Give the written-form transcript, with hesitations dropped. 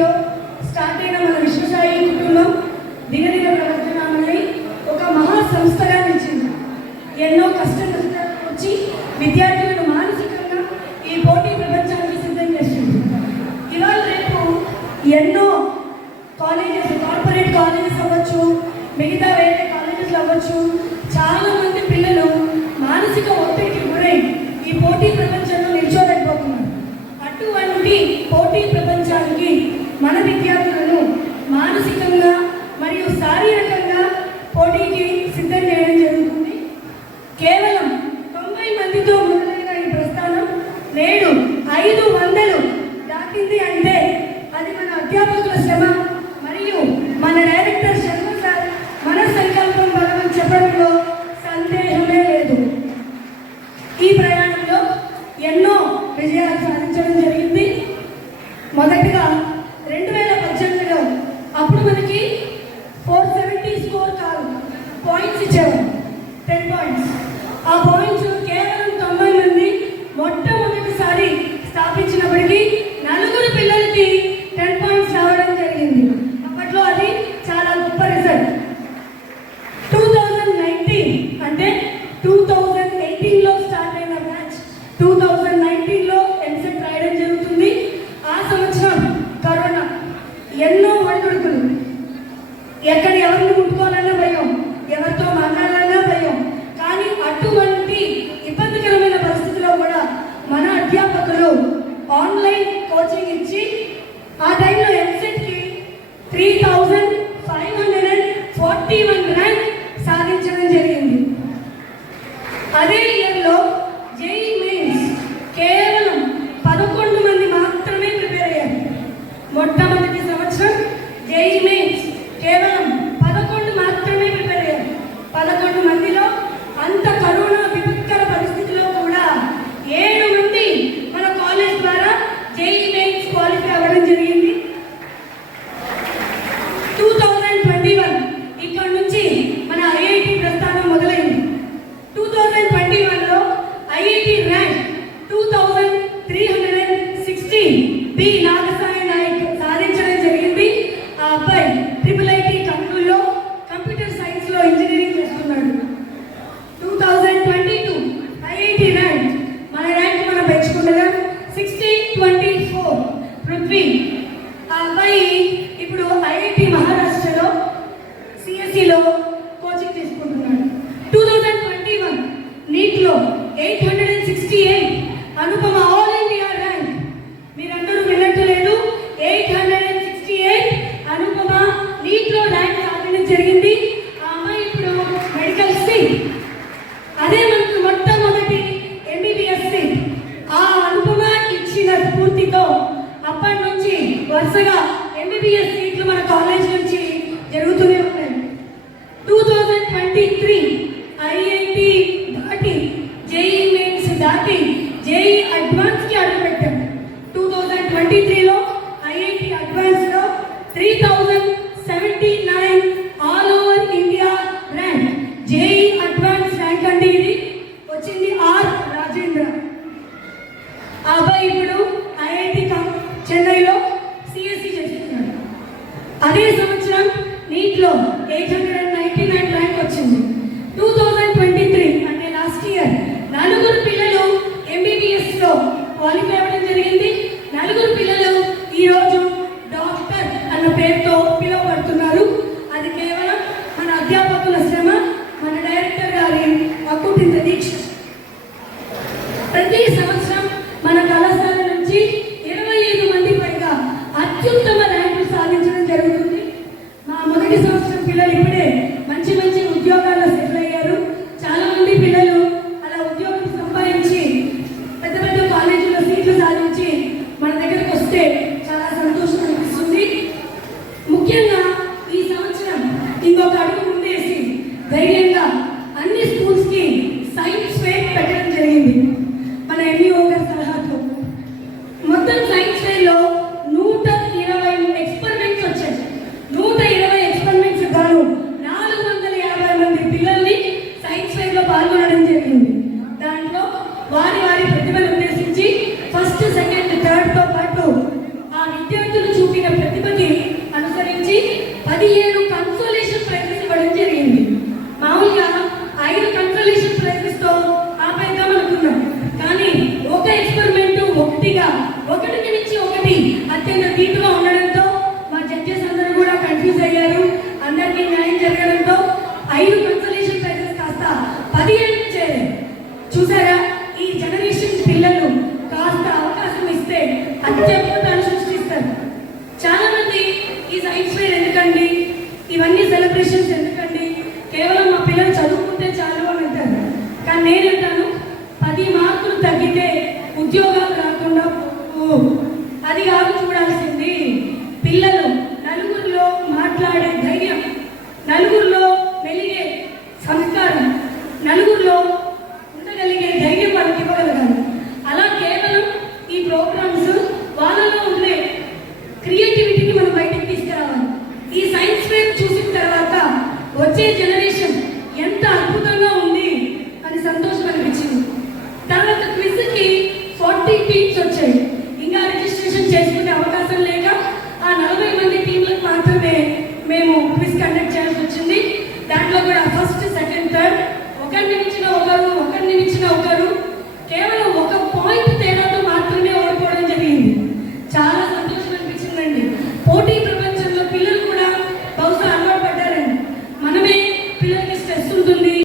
సిటీలో స్టార్ట్ అయిన మన విశ్వసాయి కుటుంబం దిగదిగ ప్రవర్తనామని ఒక మహా సంస్థగా నిలిచింది. ఎన్నో కష్ట నష్టాలు వచ్చి విద్యార్థులను మానసికంగా ఈ పోటీ ప్రపంచానికి సిద్ధం చేస్తుంది. ఇవాళ రేపు ఎన్నో కాలేజెస్, కార్పొరేట్ కాలేజెస్ అవ్వచ్చు, మిగతా వేరే కాలేజెస్ అవ్వచ్చు, చాలా మంది పిల్లలు మానసిక ఒత్తిడికి గురై ఈ పోటీ ప్రపంచంలో నిల్చోలేకపోతున్నారు. అటువంటి పోటీ ప్రపంచానికి మన విద్యార్థులను మానసికంగా మరియు శారీరకంగా పోటీకి సిద్ధం చేయడం జరుగుతుంది. కేవలం 90 మందితో మొదలైన ఈ ప్రస్థానం నేడు 500 దాటింది అంటే అది మన అధ్యాపకుల శ్రమ మరియు మన డైరెక్టర్ శర్మ సార్ మన సంకల్పం బలమని చెప్పడంలో సందేహమే లేదు. ఈ ప్రయాణంలో ఎన్నో విజయాలు సాధించడం జరిగింది. మొదటిగా 2018లో అప్పుడు మనకి 470 స్కోర్ కాదు, పాయింట్స్ ఇచ్చేవారు, 10 పాయింట్స్. ఆ పాయింట్స్ కేవలం 90 మంది మొట్టమొదటిసారి స్థాపించినప్పటికీ 4 పిల్లలకి 10 పాయింట్స్ రావడం జరిగింది. అప్పట్లో అది చాలా గొప్ప రిజల్ట్. 2019 అంటే 2018లో స్టార్ట్ అయిన బ్యాచ్ 2019లో ఎంసెట్ రాయడం జరుగుతుంది. ఆ సంవత్సరం కరోనా, ఎన్నో ఒడిదుడుకులు, ఎక్కడ ఎవరిని ముట్టుకోవాలన్నా భయం, ఎవరితో మాట్లాడాలన్నా భయం. కానీ అటువంటి ఇబ్బందికరమైన పరిస్థితిలో కూడా మన అధ్యాపకులు ఆన్లైన్ కోచింగ్ ఇచ్చి ఆ టైంలో ఎంసెట్కి 3541 ర్యాంక్ సాధించడం జరిగింది. అదే ఇయర్లో జేఈ మెయిన్స్ కేవలం 11 మంది మాత్రమే ప్రిపేర్ అయ్యారు. మొట్టమొదటి సంవత్సరం జేఈ మెయిన్స్ కేవలం 11 మాత్రమే ప్రిపేర్ అయ్యారు. 11 మందిలో అంత కరోనా విపత్కర పరిస్థితిలో కూడా 7 మంది మన కాలేజ్ ద్వారా జేఈ మెయిన్స్ క్వాలిఫై అవ్వడం జరిగింది. 2021 ఇక్కడ నుంచి మన ఐఐటి ప్రస్థానం మొదలైంది. 2021లో IIT rank 2316 B Nagasai Nayak సాధించడం జరిగింది. ఆ అబ్బాయి IIIT కంట్రోల్లో కంప్యూటర్ సైన్స్లో ఇంజనీరింగ్ చేస్తున్నాడు. 2022 ఐఐటి ర్యాంక్, మన ర్యాంక్ మనం పెంచుకుండగా 1624 పృథ్వీ. ఆ అబ్బాయి ఇప్పుడు ఐఐటి మహారాష్ట్రలో సిఎస్సిలో కోచింగ్ తీసుకుంటున్నాడు. 2021 నీట్లో 868 అనుపమ ఆల్ ఇండియా ర్యాంక్. మీరందరూ విన్నట్టు లేదు, 868 అనుపమ నీట్లో ర్యాంక్ సాధించడం జరిగింది. ఆ అమ్మాయి ఇప్పుడు మెడికల్ సీట్. అదే మనకు మొట్టమొదటి ఎంబీబీఎస్ సీట్. ఆ అనుపమ ఇచ్చిన స్ఫూర్తితో అప్పటి నుంచి వరుసగా ఎంబీబీఎస్ సీట్లు మన కాలేజ్ నుంచి జరుగుతూనే ఉన్నాయి. 2023 ఐఐటి దాటి జేఈ మెయిన్స్ దాటి జేఈ అడ్వాన్స్కి అడుగుపెట్టాం. 2023లో ఐఐటి అడ్వాన్స్లో 3079 all over India rank. JEE advance rank అండి ఇది. వచ్చింది ఆర్ రాజేంద్ర. ఆ అబ్బాయి ఇప్పుడు ఐఐటి చెన్నైలో సిఎస్సి చేస్తున్నాడు. అదే సంవత్సరం నీట్లో 899 ర్యాంక్ వచ్చింది. 2023 అంటే లాస్ట్ ఇయర్ 4 పిల్లలు ఎంబీబీఎస్లో క్వాలిఫై అవ్వడం జరిగింది. 4 పిల్లలు దాంట్లో 5 కన్సలేషన్ ప్రైజెస్ కాస్త 10 ఏళ్ళు చేరాయి. చూసారా, ఈ జనరేషన్ పిల్లలు కాస్త అవకాశం ఇస్తే అత్యద్భుతాలు సృష్టిస్తారు. చాలా మంది ఈ సైన్స్ ఫేర్ ఎందుకండి, ఇవన్నీ సెలబ్రేషన్స్ ఎందుకండి, కేవలం మా పిల్లలు చదువుకుంటే చాలు అని అంటారు. కానీ నేనంటాను 10 మార్కులు తగ్గితే ఉద్యోగాలు రాకుండా అది కాదు చూడాల్సింది. పిల్లలు నలుగురిలో మాట్లాడే ధైర్యం, నలుగురిలో వెలిగే సంస్కారం, నలుగురిలో ఉండగలిగే ధైర్యం వాళ్ళకి ఇవ్వగలగాలి. అలా కేవలం ఈ ప్రోగ్రామ్స్ వాళ్ళలో ఉండే క్రియేటివిటీని మనం బయటకు తీసుకురావాలి. ఈ సైన్స్ ఫేర్ చూసిన తర్వాత వచ్చే జనరేషన్ ఎంత అద్భుతంగా ఉంది అని సంతోషం అనిపించింది. తర్వాత క్విజ్కి 40 టీమ్స్ వచ్చాయి. ఇంకా రిజిస్ట్రేషన్ చేసుకునే అవకాశం లేక ఆ 40 మంది టీంలకు మాత్రమే మేము క్విజ్ కండక్ట్ చేయాల్సి వచ్చింది. దాంట్లో కూడా